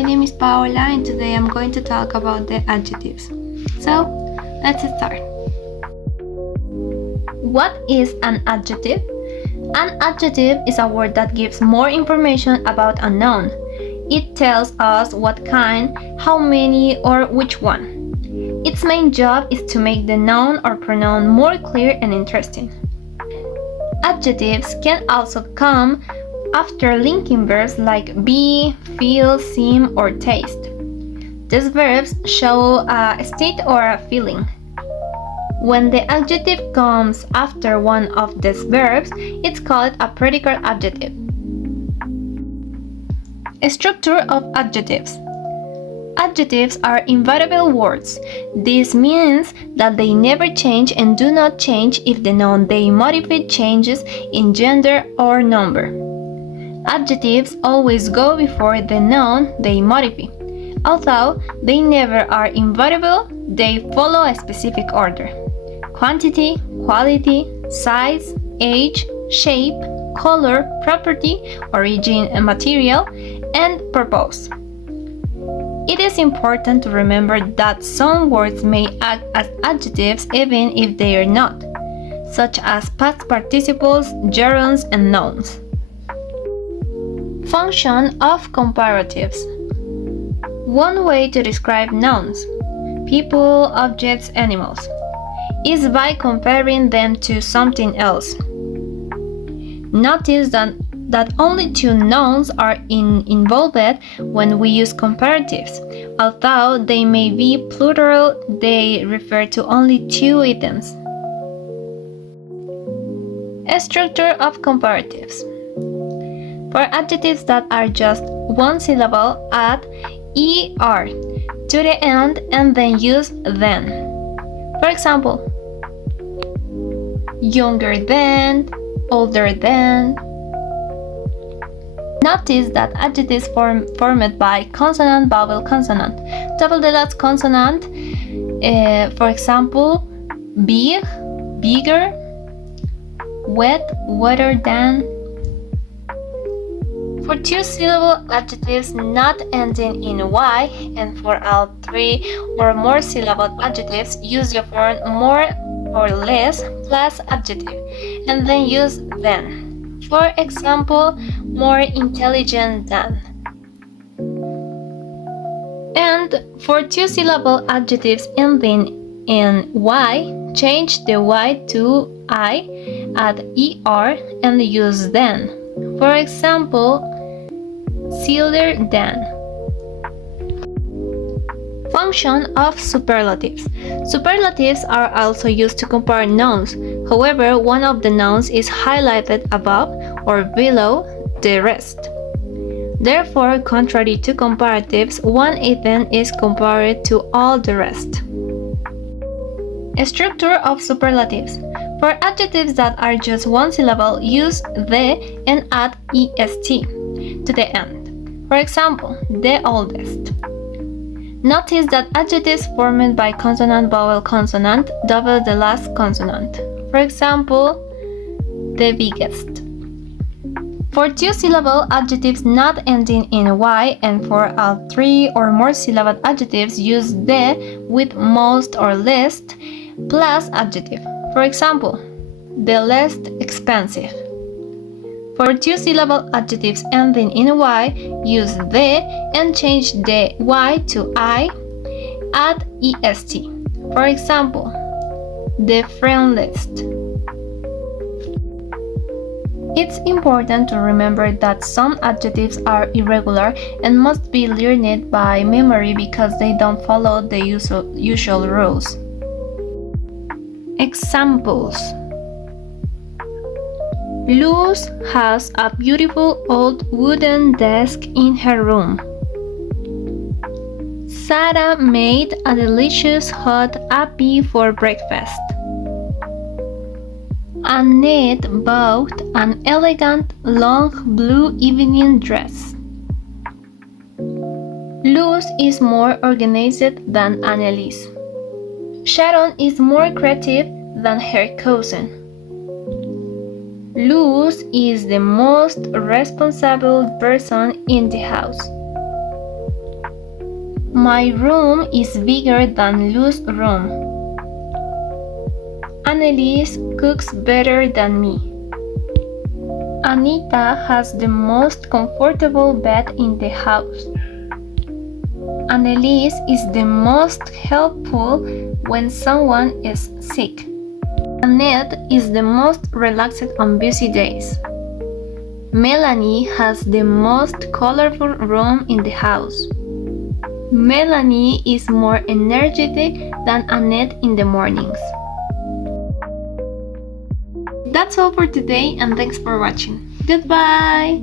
my name is Paola and today I'm going to talk about the adjectives. So, let's start. What is an adjective? An adjective is a word that gives more information about a noun. It tells us what kind, how many, or which one. Its main job is to make the noun or pronoun more clear and interesting. Adjectives can also come after linking verbs like be, feel, seem, or taste. These verbs show a state or a feeling. When the adjective comes after one of these verbs, it's called a predicate adjective. Structure of adjectives. Adjectives are invariable words. This means that they never change and do not change if the noun they modify changes in gender or number. Adjectives always go before the noun they modify. Although they never are invariable, they follow a specific order: quantity, quality, size, age, shape, color, property, origin and material, and purpose. It is important to remember that some words may act as adjectives even if they are not, such as past participles, gerunds, and nouns. Function of comparatives. One way to describe nouns, people, objects, animals, is by comparing them to something else. Notice that only two nouns are involved when we use comparatives. Although they may be plural, they refer to only two items. A structure of comparatives. For adjectives that are just one syllable, add er to the end and then use than. For example, younger than, older than. Notice that adjectives formed by consonant, vowel, consonant. Double the last consonant, for example, big, bigger, wet, wetter than. For two-syllable adjectives not ending in y, and for all three or more syllable adjectives, use the form more or less plus adjective, and then use than. For example, more intelligent than. And for two-syllable adjectives ending in y, change the y to I, add er, and use than. For example, silver than. Function of superlatives. Superlatives are also used to compare nouns. However, one of the nouns is highlighted above or below the rest. Therefore, contrary to comparatives, one item is compared to all the rest. A structure of superlatives. For adjectives that are just one syllable, use the and add est to the end. For example, the oldest. Notice that adjectives formed by consonant, vowel, consonant double the last consonant. For example, the biggest. For two-syllable adjectives not ending in y, and for all three or more syllable adjectives, use the with most or least plus adjective. For example, the least expensive. For two-syllable adjectives ending in y, use the and change the y to I, add est. For example, the friendliest. It's important to remember that some adjectives are irregular and must be learned by memory because they don't follow the usual rules. Examples. Luz has a beautiful old wooden desk in her room. Sarah made a delicious hot appy for breakfast. Annette bought an elegant long blue evening dress. Luz is more organized than Annelise. Sharon is more creative than her cousin. Luz is the most responsible person in the house. My room is bigger than Luz's room. Annelise cooks better than me. Anita has the most comfortable bed in the house. Annelise is the most helpful when someone is sick. Annette is the most relaxed on busy days. Melanie has the most colorful room in the house. Melanie is more energetic than Annette in the mornings. That's all for today, and thanks for watching. Goodbye!